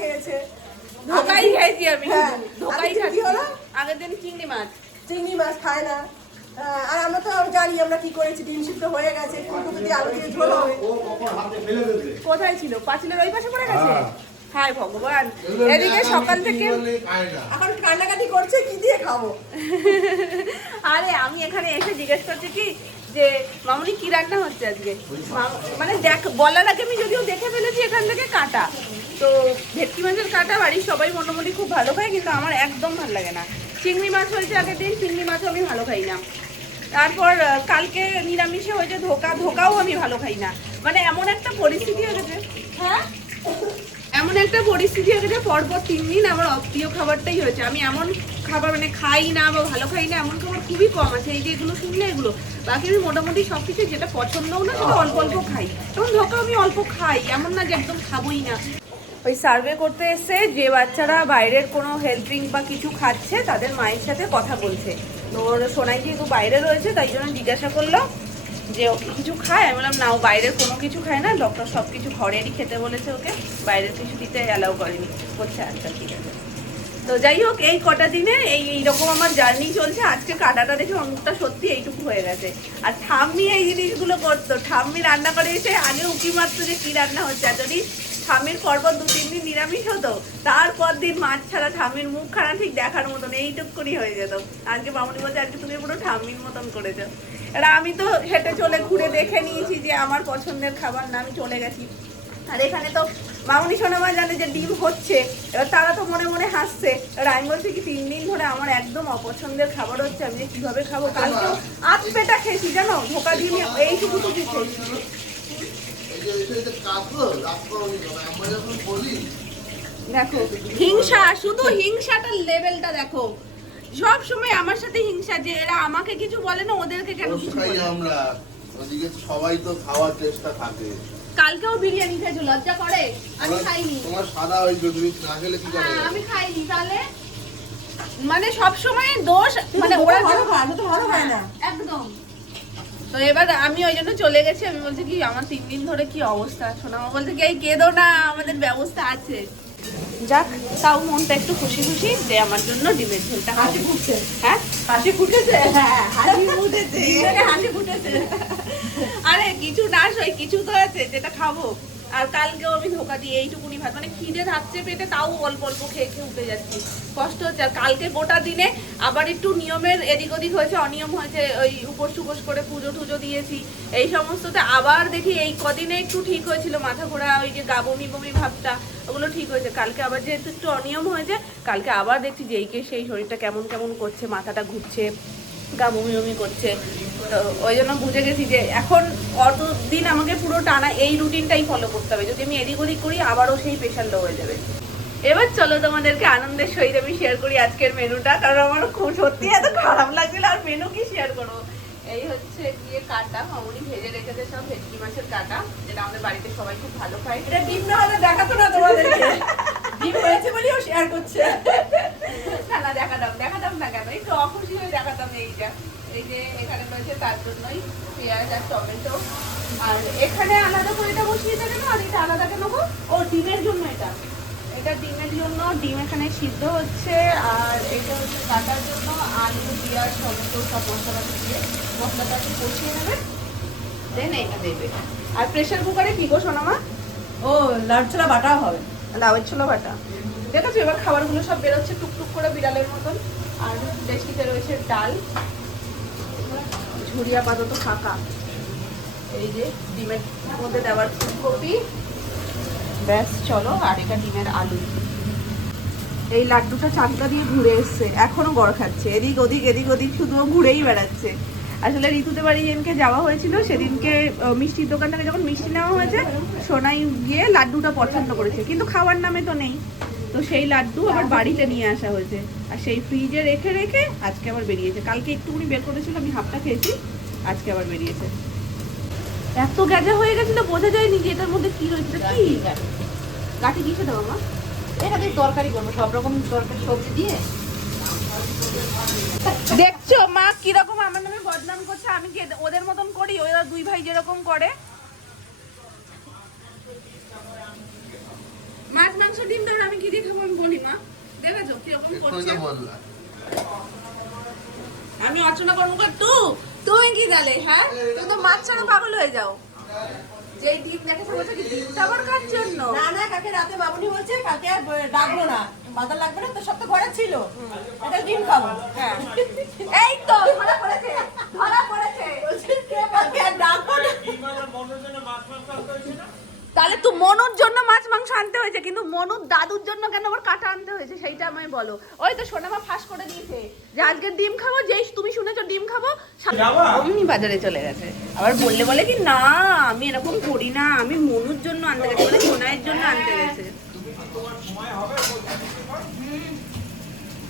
খেয়েছে, ধোকাই খাইছি আমি। হ্যাঁ, ধোকাই আগের দিন কি খাচ্ছি। হলো? আগের দিন চিংড়ি মাছ খায় না। আর আমরা তো জানি আমরা কি করেছি, ডিম সিদ্ধ হয়ে গেছে, ফুলকপি দিয়ে আলু দিয়ে ঝোল হবে। কোথায় ছিল? পাঁচিলের ওই পাশে পড়ে গেছে। হায় ভগবান, এদিকে সকাল থেকে এখন কান্নাকাটি করছে কি দিয়ে খাবো। আরে আমি এখানে এসে জিজ্ঞেস করছি কি যে মামুনি কি রান্না হচ্ছে আজকে, মানে দেখ বলার আগে আমি যদিও দেখে ফেলেছি এখান থেকে কাটা, তো ভেটকি মাছের কাটা বাড়ির সবাই মোটামুটি খুব ভালো খায়, কিন্তু আমার একদম ভালো লাগে না। চিংড়ি মাছ হয়েছে আগের দিন, চিংড়ি মাছও আমি ভালো খাই না। তারপর কালকে নিরামিষে হয়েছে ধোকাও আমি ভালো খাই না। মানে এমন একটা পরিস্থিতি হয়ে গেছে, হ্যাঁ এমন একটা পরিস্থিতি হয়ে গেছে, পরপর 3 দিন আমার অপ্রিয় খাবারটাই হয়েছে। আমি এমন খাবার মানে খাই না বা ভালো খাই না এমন খাবার খুবই কম আছে। এই যে এগুলো শুনলে এগুলো, বাকি আমি মোটামুটি সব কিছু যেটা পছন্দও না সেটা অল্প অল্প খাই। এবং ধোকা আমি অল্প খাই, এমন না যে একদম খাবোই না। ওই সার্ভে করতে এসে যে বাচ্চারা বাইরের কোনো হেলথ ড্রিঙ্ক বা কিছু খাচ্ছে তাদের মায়ের সাথে কথা বলছে। তো ওর সোনাই যেহেতু বাইরে রয়েছে তাই জন্য জিজ্ঞাসা করলো যে ও কিছু খায়। আমি বললাম না, ও বাইরের কোনো কিছু খায় না, ডক্টর সব কিছু ঘরেরই খেতে বলেছে, ওকে বাইরের কিছু দিতে অ্যালাউ করেনি। বলছে আচ্ছা ঠিক আছে। তো যাই হোক, এই কটা দিনে এইরকম আমার জার্নি চলছে। আজকে কাটাটা দেখে অনেকটা সত্যি এইটুকু হয়ে গেছে। আর ঠাম্মি এই জিনিসগুলো করতো, ঠাম্মি রান্না করে এসে আগে উঁকি মারতো যে কী রান্না হচ্ছে। আর যদি ঠাম্মির পরপর 2-3 দিন নিরামিষ হতো, তারপর দিন মাছ ছাড়া ঠাম্মির মুখখানা ঠিক দেখার মতন এইটুক করেই হয়ে যেত। আজকে মামুনি বলছে আজকে তুমি পুরো ঠাম্মির মতন করেছো। এরা আমি তো হেঁটে চলে ঘুরে দেখে নিয়েছি যে আমার পছন্দের খাবার না, আমি চলে গেছি। আর এখানে তো মামুনি সোনামা জানে যে ডিম হচ্ছে, এবার তারা তো মনে মনে হাসছে। এবার আমি বলছি কি 3 দিন ধরে আমার একদম অপছন্দের খাবার হচ্ছে, আমি যে কীভাবে খাবো। কালকেও আধ পেটা খেয়েছি জানো, ধোকা দিয়ে এইটুকু খেয়েছি। দেখো হিংসা, শুধু হিংসাটার লেভেলটা দেখো। সব সময় আমার সাথে হিংসা, যে এরা আমাকে কিছু বলে না, ওদেরকে কেন কিছু বলে। আমরা ওদিকে সবাই তো খাওয়ার চেষ্টা থাকে। কালকেও বিরিয়ানি খেয়েছো, লজ্জা করে? আমি খাইনি। তোমার সাদা ওই যদি না খেলে কি করে? আমি খাইনি। তাহলে মানে সব সময় দোষ, মানে ওরা ভালো হয় না একদম। তো এবার আমি ওই জন্য চলে গেছি। আমি বলছি কি আমার 3 দিন ধরে কি অবস্থা। সোনামা বলছে কি এই কেঁদো না, আমাদের ব্যবস্থা আছে। যাক, তাও মনটা একটু খুশি খুশি যে আমার জন্য ডিমের ঝোলটা হাসি ফুটছে। হ্যাঁ হাসি ফুটেছে, হ্যাঁ হাসি ফুটেছে, হাসি ফুটেছে। আরে কিছু না সই কিছু তো আছে যেটা খাবো। আর কালকেও আমি ধোকা দিয়ে এইটুকুনি ভাত, মানে খিদে থাকছে পেটে, তাও অল্প অল্প খেয়ে খেয়ে উঠে যাচ্ছি, কষ্ট হচ্ছে। আর কালকে গোটা দিনে আবার একটু নিয়মের এদিক ওদিক হয়েছে, অনিয়ম হয়েছে, ওই উপোস টুপোস করে পুজো টুজো দিয়েছি, এই সমস্ততে আবার দেখি এই কদিনে একটু ঠিক হয়েছিল, মাথা ঘোরা ওই যে গা বমি বমি ভাবটা ওগুলো ঠিক হয়েছে। কালকে আবার যেহেতু একটু অনিয়ম হয়েছে, কালকে আবার দেখছি যে এইকে সেই শরীরটা কেমন কেমন করছে, মাথাটা ঘুরছে, গা বমি বমি করছে। তো ওই জন্য বুঝে গেছি যে এখন অতদিন আমাকে পুরো টানা এই রুটিনটাই ফলো করতে হবে। যদি আমি এদিক ওদিক করি আবারও সেই প্রেশার লো হয়ে যাবে। এবার চলো তোমাদেরকে আনন্দের সহিত আমি শেয়ার করি আজকের মেনুটা, কারণ আমার খুব সত্যি এত খারাপ লাগছিল আর মেনু কি শেয়ার করবো। এই হচ্ছে গিয়ে কাটা, মামুনি ভেজে রেখেছে সব ভেটকি মাছের কাটা, যেটা আমাদের বাড়িতে সবাই খুব ভালো খায়। এটা ডিম না হলে দেখাতো না তোমাদেরকে, ডিম হয়েছে বলেও শেয়ার করছে। না দেখাতাম না কেন, একটু অখুশি হয়ে দেখাতাম। এইটা এই যে এখানে রয়েছে তার জন্যই পেঁয়াজ আর টমেটো। আর এখানে আলাদা করে এটা বসিয়ে দেবে না, আর এটা আলাদা কেন গো? ও ডিমের জন্য, এটা ডিমের জন্য। ডিম এখানে সিদ্ধ হচ্ছে। আর এটা হচ্ছে কাটার জন্য আলু পেঁয়াজ টমেটো সব মশলাটা দিয়ে মশলাটাকে কষিয়ে নেবে, দেন এটা দেবে। আর প্রেশার কুকারে কি গো সোনামা? ও লাউ ছোলা বাটাও হবে, লাউয়ের ছোলা বাটা। দেখেছো এবার খাবারগুলো সব বেরোচ্ছে টুকটুক করে বিড়ালের মতন। আর দেশটিতে রয়েছে ডাল, ঝুড়ি আপাতত ফাঁকা। এই যে ডিমের মধ্যে দেওয়ার ফুলকপি, ব্যাস চলো। আর এটা ডিমের আলু। এই লাড্ডুটা চাকদা দিয়ে ঘুরে এসছে, এখনো গড় খাচ্ছে, এদিক ওদিক শুধু ঘুরেই বেড়াচ্ছে। আসলে ঋতুতে বাড়ি যেদিনকে যাওয়া হয়েছিল সেদিনকে মিষ্টির দোকান থেকে যখন মিষ্টি নেওয়া হয়েছে, সোনাই গিয়ে লাড্ডুটা পছন্দ করেছে, কিন্তু খাওয়ার নামে তো নেই। তো সেই লাড্ডু আবার বাড়িতে নিয়ে আসা হয়েছে, আর সেই ফ্রিজে রেখে রেখে আজকে আবার বেরিয়েছে। কালকে একটুখানি বের করেছিল, আমি হাফটা খেয়েছি, আজকে আবার বেরিয়েছে। এত গ্যাজা হয়ে গেছিল বোঝা যায়নি যে এটার মধ্যে কি রয়েছে। কি গাঠি কিসে দেবো মা? এখানে তরকারি করবো, সব রকম তরকারি সবজি দিয়ে। দেখছো মা কিরকম আমার নামে বদনাম করছে, আমি কি ওদের মতন করি? ওরা দুই ভাই যেরকম করে। মাছ মাংস ডিম দাও, আমি কি দিয়ে খাবো আমি বলি মা, দেখেছো কিরকম এক্ষুনি করছে। তো বললাম। আমি অর্চনা কর্মকার তুমি কি জালে? হ্যাঁ, তুমি তো মাছ ছাড়া পাগল হয়ে যাও। যেই ডিম দেখেছো বলছে কি ডিমটা আবার কার জন্য? না না, কাকে রাতে মামুনি বলছে কাকে আর ডাকবো না, বাজার লাগবে না তো, সব তো ঘরে ছিল, এটা ডিম খাবো। হ্যাঁ, এই তো ধরা পড়েছে, ধরা পড়েছে। বলছে কে কাকে আর ডাকবো না। তাহলে তো মনুর জন্য মাছ মাংস আনতে হয়েছে, কিন্তু মনুর দাদুর জন্য কেন আবার কাটা আনতে হয়েছে সেইটা আমায় বলো। ওই তো সোনামা ফাঁস করে দিয়েছে যে আজকে ডিম খাবো, যেই তুমি শুনেছো ডিম খাবো অমনি বাজারে চলে গেছে। আবার বললে বলে কি না আমি এরকম করি না, আমি মনুর জন্য আনতে গেছি, মানে সোনাইয়ের জন্য আনতে গেছে।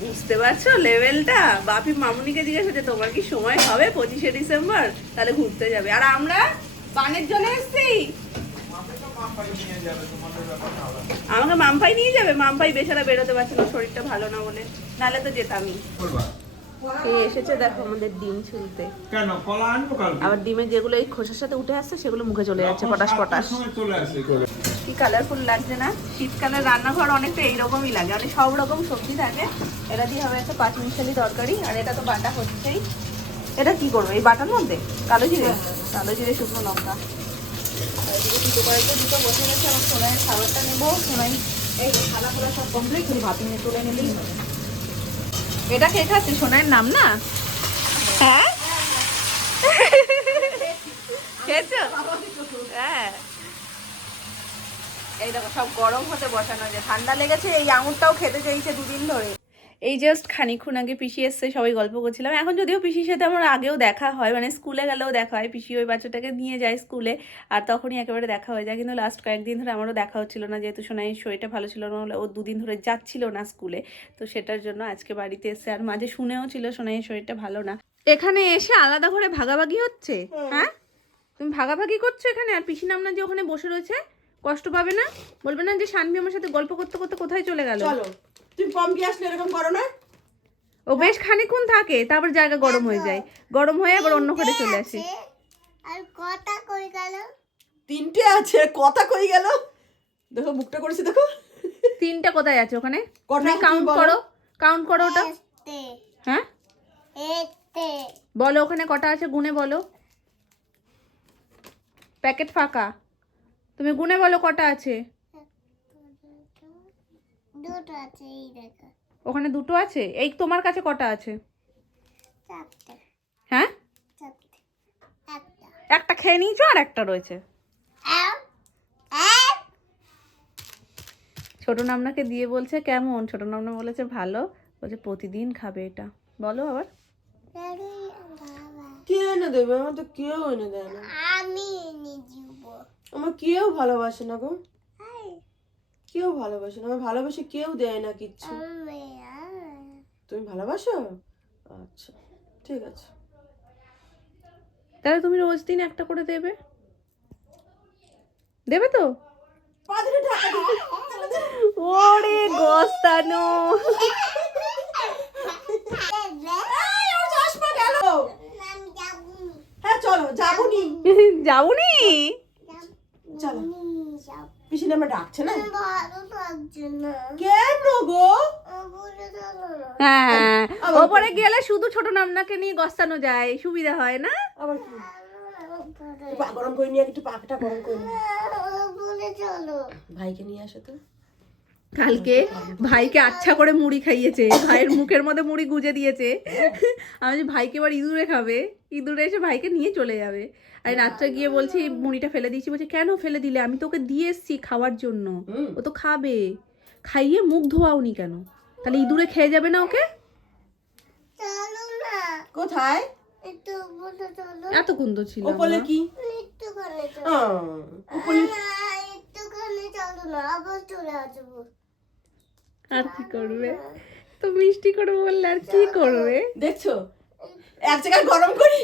বুঝতে পারছো লেভেলটা? বাপি মামুনিকে জিজ্ঞেস করছে তোমার কি সময় হবে 25শে ডিসেম্বর, তাহলে ঘুরতে যাবে। আর আমরা পানের জন্য এসছি, আমাকে মামপাই নিয়ে যাবে। মামপাই বেচারা বেরোতে পারছে না, শরীরটা ভালো না বলে, নাহলে তো যেতামই। এসেছে দেখো আমাদের ডিম ছুলতে। কেন কলা আনবো কালকে? আবার ডিমের যেগুলো এই খোসার সাথে উঠে আসছে সেগুলো মুখে চলে যাচ্ছে পটাশ পটাশ। চলে আসে। কি কালারফুল লাগছে না? শীতকালের রান্নাঘর অনেকটা এইরকমই লাগে, মানে সব রকম সবজি থাকে। এটা দিয়ে হবে একটা পাঁচমিশালি তরকারি, আর এটা তো বাটা হচ্ছেই। এটা কি করবো এই বাটার মধ্যে? কালো জিরে, কালো জিরে শুকনো লঙ্কা। এদিকে দুটো কয়েকটা দুটো বসে গেছে, আমার সোনাইয়ের খাবারটা নেবো। সোনাই এই খানা খোলা সব কমপ্লিট, তুমি ভাত নিয়ে তুলে নিলেই হবে। এটা কে খাচ্ছে? সোনাইয়ের নাম না? হ্যাঁ খেয়েছো? হ্যাঁ, এই দেখো সব গরম হতে বসানো, যে ঠান্ডা লেগেছে। এই আঙুরটাও খেতে চাইছে দুদিন ধরে। এই জাস্ট খানিকক্ষণ আগে পিসি এসছে, সবাই গল্প করছিলাম। এখন যদিও পিসির সাথে আমার আগেও দেখা হয়, মানে স্কুলে গেলেও দেখা হয়, পিসি ওই বাচ্চাটাকে নিয়ে যায় স্কুলে, আর তখনই একেবারে দেখা হয়ে যায়। কিন্তু লাস্ট কয়েকদিন ধরে আমারও দেখা হচ্ছিল না, যেহেতু সোনাই শরীরটা ভালো ছিল না, ও দুদিন ধরে যাচ্ছিল না স্কুলে, তো সেটার জন্য আজকে বাড়িতে এসে। আর মাঝে শুনেও ছিল সোনাইয়ের শরীরটা ভালো না। এখানে এসে আলাদা ঘরে ভাগাভাগি হচ্ছে? হ্যাঁ, তুমি ভাগাভাগি করছো এখানে, আর পিসি নামনা যে ওখানে বসে রয়েছে কষ্ট পাবে না? বলবে না যে শানভি আমার সাথে গল্প করতে করতে কোথায় চলে গেল? চলো, তুমি পম্পি আসলে এরকম করো না। ও বেশ খানিকক্ষণ থাকে, তারপর জায়গা গরম হয়ে যায়, গরম হয়ে আবার অন্য ঘরে চলে আসে। আর কথা কই গেল? তিনটে আছে, কথা কই গেল? দেখো মুখটা করেছে, দেখো তিনটা কোথায় আছে ওখানে? কটা কাউন্ট করো, কাউন্ট করো ওটা। এতে হ্যাঁ এতে বলো ওখানে কটা আছে, গুনে বলো। প্যাকেট ফাঁকা, তুমি গুনে বলো কটা আছে। দুটো আছে, এই দেখো ওখানে দুটো আছে। এই তোমার কাছে কটা আছে? চারটে হ্যাঁ, চারটে একটা একটা খেয়ে নিয়েছো আর একটা রয়েছে। ছোট নামনাকে দিয়ে বলছে কেমন, ছোট নামনা বলেছে ভালো, বলছে প্রতিদিন খাবে এটা। বলো আবার। কে এনে দেবে? আমার তো কেউ এনে দেয় না, আমি এনে দিব। আমার কেউ ভালোবাসে না গো, কেউ ভালোবাসে না, আমার ভালোবাসে কেউ দেয় না কিচ্ছু। তুমি ভালোবাসো? আচ্ছা ঠিক আছে, তাহলে তুমি রোজ দিন একটা করে দেবে, দেবে তো? পাদরে ঢাকা দিবি। ওরে গোস্তানো, এই, ওর চশমা গেল। হ্যাঁ চলো, যাবনি। যাবনি? চলো, পিছনে আমরা ডাকছে না ভালো লাগছে না, কেন গো? বলে চলো না। হ্যাঁ, ওপরে গেলে শুধু ছোট নামনাকে নিয়ে গস্তানো যায়, সুবিধা হয় না? আবার কি? একটু পা গরম করে নিয়ে একটু পাকটা গরম করে নিয়ে বলে চলো। ভাইকে নিয়ে আসো তো। কালকে ভাইকে আচ্ছা করে মুড়ি খাইয়েছে, ভাইয়ের মুখের মধ্যে মুড়ি গুজে দিয়েছে। আমি যে ভাইকে এবার ইঁদুরে খাবে, ইঁদুরে এসে ভাইকে নিয়ে চলে যাবে। আর রাত্রে গিয়ে বলছি মুড়িটা ফেলে দিয়েছি, বলছে কেন ফেলে দিলে, আমি তোকে দিয়ে এসছি খাওয়ার জন্য, ও তো খাবে, খাইয়ে মুখ ধোয়াওনি কেন, তাহলে ইঁদুরে খেয়ে যাবে না ওকে? চলো না, কোথায়? একটু বলে চলো। এতক্ষণ তো ছিল ওপলে কি? একটুখানি চলো। ওপলে একটুখানি চলো না, আবার চলে আসবো। আর কি করবে, তো মিষ্টি করে বললে আর কি করবে? দেখছো, এক জায়গায় গরম করি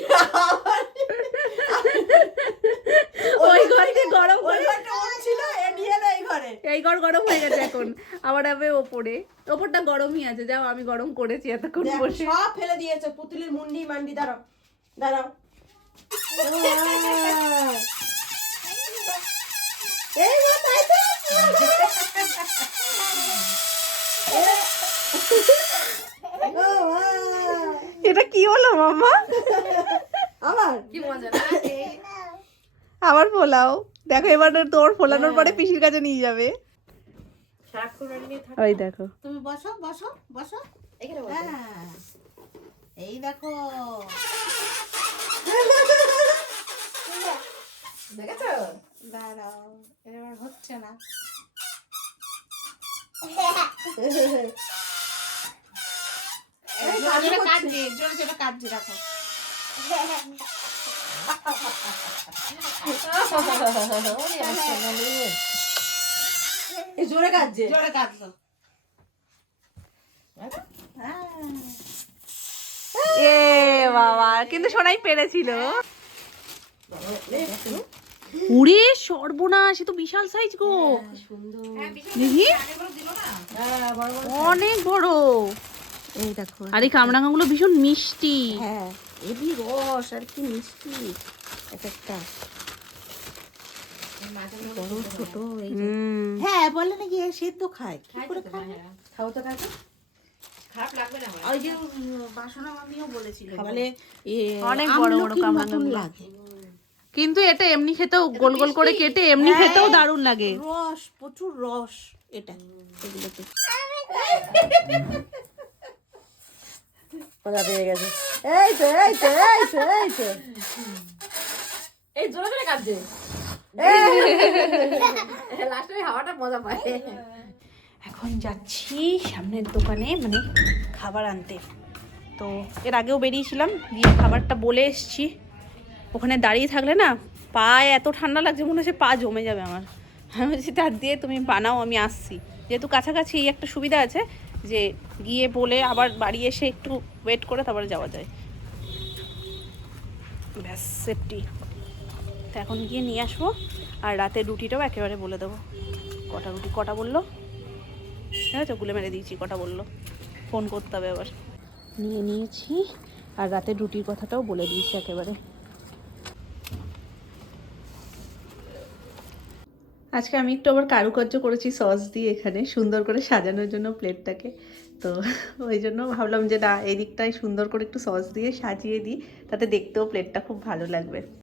ওই ঘরে গরম ওই ঘরটা ওর ছিল, এ নিয়ে এলো এই ঘরে। এই ঘর গরম হয়ে গেছে এখন, আবার হবে ওপরে, ওপরটা গরমই আছে। যাও, আমি গরম করেছি এতক্ষণ দেখ, বসে। সব ফেলে দিয়েছে, পুতুলের মুন্ডি মান্ডি। দাঁড়াও দাঁড়াও, এই গো, তাই তো ও মা! এটা কি হলো মাম্মা? আবার কি মজা না আবার ফোলাও। দেখো এবার তোর ফোলানোর পরে পিসির কাছে নিয়ে যাবে। সারাক্ষণ নিয়ে থাক। ওই দেখো তুমি বসো বসো বসো এখানে বসো। হ্যাঁ এই দেখো দেখেছো? দাঁড়াও এবার হচ্ছে না জোরে কাটছি জোরে জোরে কাটছি রাখো এই জোরে কাটছে। জোরে কাটছো এ বাবা, কিন্তু সোনাই পেরেছিল। উড়ে সর্বনাশ, এ তো বিশাল সাইজ গো। দেখি অনেক বড়। এই দেখো। আর এই কামরাঙাগুলো ভীষণ মিষ্টি। হ্যাঁ এবি রস আর কি মিষ্টি এক একটা বড় ছোট এই যে। হ্যাঁ বলে নাকি সেদ্ধ খায় কি করে খায় খাও তো কাকু। খারাপ লাগবে না আমার। ওই যে বাসনা মামিও বলেছিল তাহলে অনেক বড় বড় আমলকির কামরাঙা মতন লাগে কিন্তু এটা এমনি খেতেও গোল গোল করে কেটে এমনি খেতেও দারুণ লাগে। রস প্রচুর রস এটা এগুলোতে মজা পেয়ে গেছে। এই তো এই তো এই তো এই তো এই জোরে জোরে কাটছে। লাস্টে হাওয়াটা মজা পায়। এখন যাচ্ছি সামনের দোকানে মানে খাবার আনতে। তো এর আগেও বেরিয়েছিলাম, গিয়ে খাবারটা বলে এসছি। ওখানে দাঁড়িয়ে থাকলে না পায়ে এত ঠান্ডা লাগছে, মনে হচ্ছে পা জমে যাবে আমার। আমি বলছি তার দিয়ে তুমি বানাও, আমি আসছি। যেহেতু কাছাকাছি এই একটা সুবিধা আছে যে গিয়ে বলে আবার বাড়ি এসে একটু ওয়েট করে তারপরে যাওয়া যায়। ব্যাস সেফটি। তো এখন গিয়ে নিয়ে আসবো। আর রাতের রুটিটাও একেবারে বলে দেবো কটা রুটি কটা বললো। ঠিক আছে, গুলে মেরে দিয়েছি কটা বললো, ফোন করতে হবে আবার। নিয়ে নিয়েছি আর রাতের রুটির কথাটাও বলে দিয়েছি একেবারে। আজকে আমি একটু আবার কারুকার্য করেছি সস দিয়ে এখানে সুন্দর করে সাজানোর জন্য প্লেটটাকে। তো ওই জন্য ভাবলাম যে না এই দিকটায় সুন্দর করে একটু সস দিয়ে সাজিয়ে দিই, তাতে দেখতেও প্লেটটা খুব ভালো লাগবে।